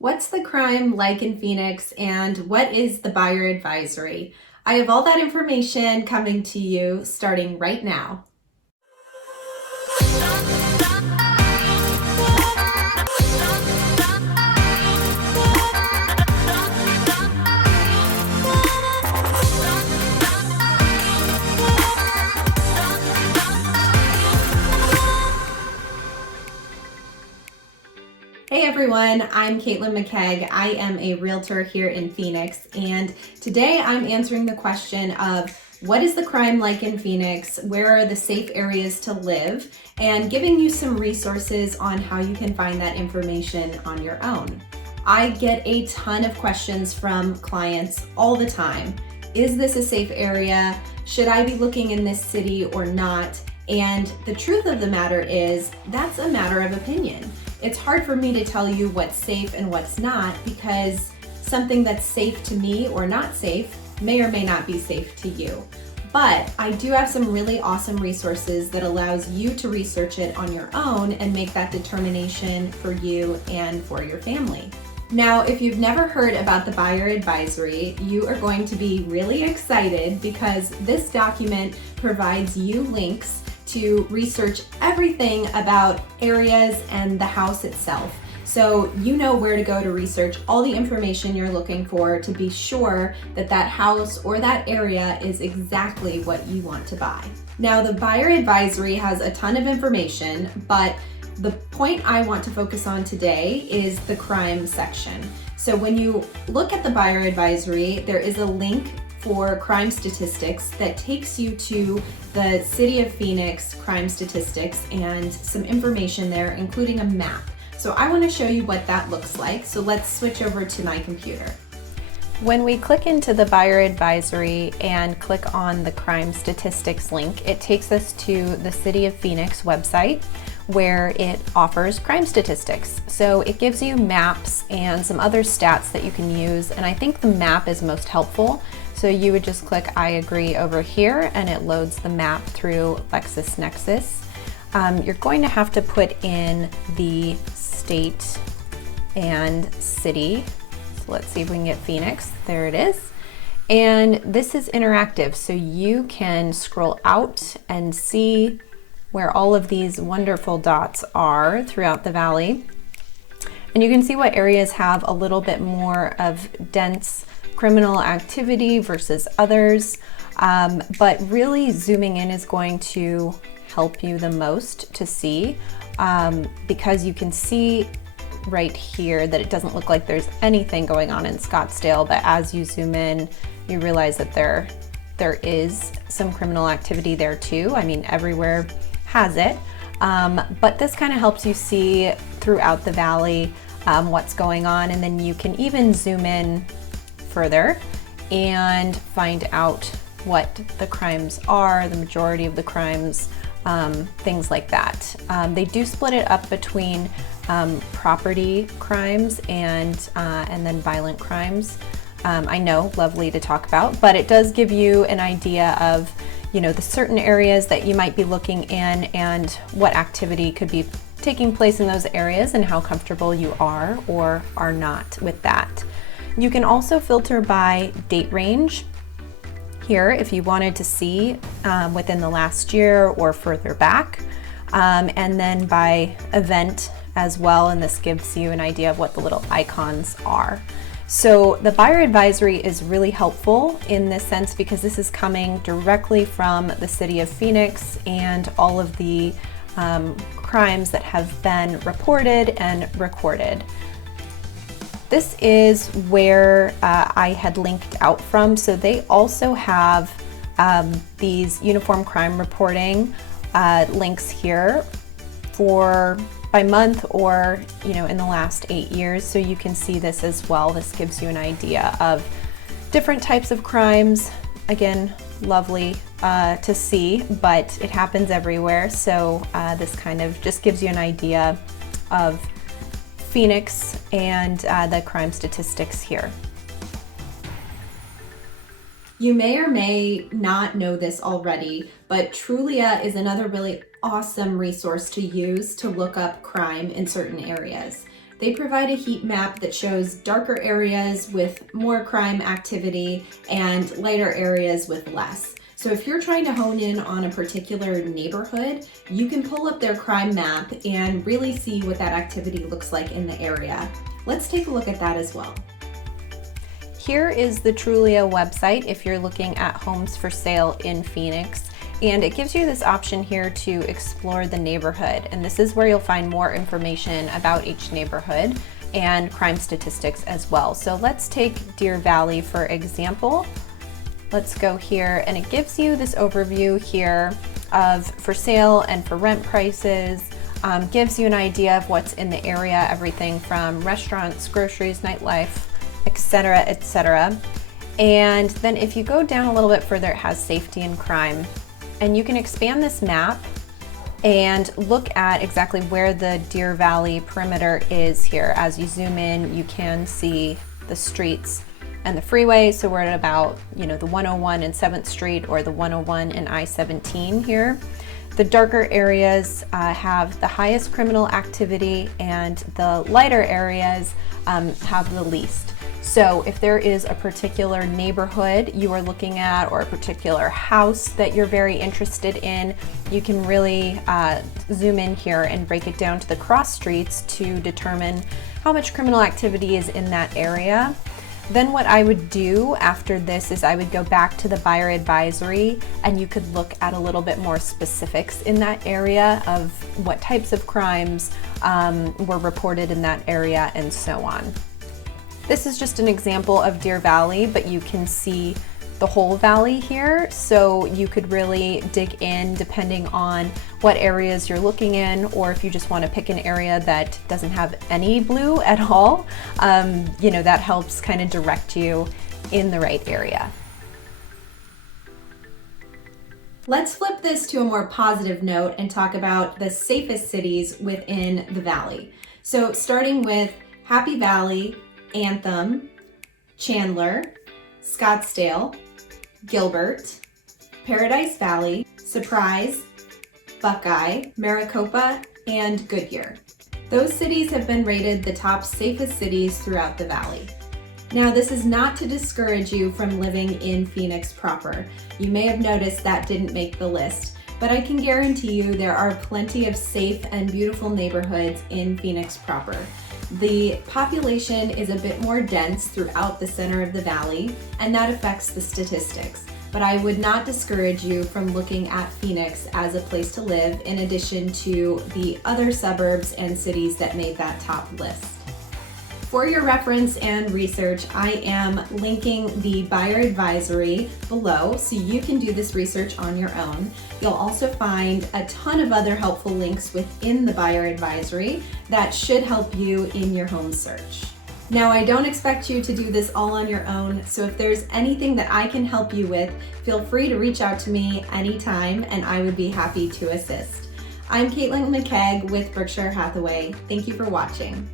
What's the crime like in Phoenix, and what is the buyer advisory? I have all that information coming to you starting right now. Hey everyone, I'm Caitlin McKegg. I am a realtor here in Phoenix, and today I'm answering the question of what is the crime like in Phoenix, where are the safe areas to live, and giving you some resources on how you can find that information on your own. I get a ton of questions from clients all the time. Is this a safe area? Should I be looking in this city or not? And the truth of the matter is, that's a matter of opinion. It's hard for me to tell you what's safe and what's not, because something that's safe to me or not safe may or may not be safe to you. But I do have some really awesome resources that allows you to research it on your own and make that determination for you and for your family. Now, if you've never heard about the buyer advisory, you are going to be really excited because this document provides you links to research everything about areas and the house itself. So you know where to go to research all the information you're looking for to be sure that that house or that area is exactly what you want to buy. Now, the buyer advisory has a ton of information, but the point I want to focus on today is the crime section. So when you look at the buyer advisory, there is a link for crime statistics that takes you to the City of Phoenix crime statistics and some information there, including a map. So I want to show you what that looks like. So let's switch over to my computer. When we click into the buyer advisory and click on the crime statistics link, it takes us to the City of Phoenix website where it offers crime statistics. So it gives you maps and some other stats that you can use, and I think the map is most helpful. So you would just click I agree over here and it loads the map through LexisNexis. You're going to have to put in the state and city. So let's see if we can get Phoenix. There it is. And this is interactive, so you can scroll out and see where all of these wonderful dots are throughout the valley. And you can see what areas have a little bit more of dense criminal activity versus others. But really zooming in is going to help you the most to see, because you can see right here that it doesn't look like there's anything going on in Scottsdale, but as you zoom in, you realize that there is some criminal activity there too. I mean, everywhere has it, but this kind of helps you see throughout the valley what's going on, and then you can even zoom in further and find out what the crimes are, the majority of the crimes, things like that. They do split it up between property crimes and then violent crimes. I know, lovely to talk about, but it does give you an idea of, you know, the certain areas that you might be looking in and what activity could be taking place in those areas and how comfortable you are or are not with that. You can also filter by date range here if you wanted to see within the last year or further back, and then by event as well, and this gives you an idea of what the little icons are. So the buyer advisory is really helpful in this sense because this is coming directly from the City of Phoenix and all of the crimes that have been reported and recorded. This is where I had linked out from. So they also have these uniform crime reporting links here for by month or, you know, in the last 8 years. So you can see this as well. This gives you an idea of different types of crimes. Again, lovely to see, but it happens everywhere. So this kind of just gives you an idea of Phoenix and the crime statistics here. You may or may not know this already, but Trulia is another really awesome resource to use to look up crime in certain areas. They provide a heat map that shows darker areas with more crime activity and lighter areas with less. So if you're trying to hone in on a particular neighborhood, you can pull up their crime map and really see what that activity looks like in the area. Let's take a look at that as well. Here is the Trulia website if you're looking at homes for sale in Phoenix. And it gives you this option here to explore the neighborhood. And this is where you'll find more information about each neighborhood and crime statistics as well. So let's take Deer Valley, for example. Let's go here, and it gives you this overview here of for sale and for rent prices, gives you an idea of what's in the area, everything from restaurants, groceries, nightlife, etc., etc. And then if you go down a little bit further, it has safety and crime. And you can expand this map and look at exactly where the Deer Valley perimeter is here. As you zoom in, you can see the streets and the freeway. So we're at about, the 101 and 7th Street or the 101 and I-17 here. The darker areas have the highest criminal activity, and the lighter areas have the least. So if there is a particular neighborhood you are looking at, or a particular house that you're very interested in, you can really zoom in here and break it down to the cross streets to determine how much criminal activity is in that area. Then what I would do after this is I would go back to the buyer advisory, and you could look at a little bit more specifics in that area of what types of crimes were reported in that area and so on. This is just an example of Deer Valley, but you can see the whole valley here. So you could really dig in depending on what areas you're looking in, or if you just want to pick an area that doesn't have any blue at all, that helps kind of direct you in the right area. Let's flip this to a more positive note and talk about the safest cities within the valley. So starting with Happy Valley, Anthem, Chandler, Scottsdale, Gilbert, Paradise Valley, Surprise, Buckeye, Maricopa, and Goodyear. Those cities have been rated the top safest cities throughout the valley. Now, this is not to discourage you from living in Phoenix proper. You may have noticed that didn't make the list, but I can guarantee you there are plenty of safe and beautiful neighborhoods in Phoenix proper. The population is a bit more dense throughout the center of the valley, and that affects the statistics. But I would not discourage you from looking at Phoenix as a place to live, in addition to the other suburbs and cities that made that top list. For your reference and research, I am linking the buyer advisory below so you can do this research on your own. You'll also find a ton of other helpful links within the buyer advisory that should help you in your home search. Now, I don't expect you to do this all on your own, so if there's anything that I can help you with, feel free to reach out to me anytime and I would be happy to assist. I'm Caitlin McKegg with Berkshire Hathaway. Thank you for watching.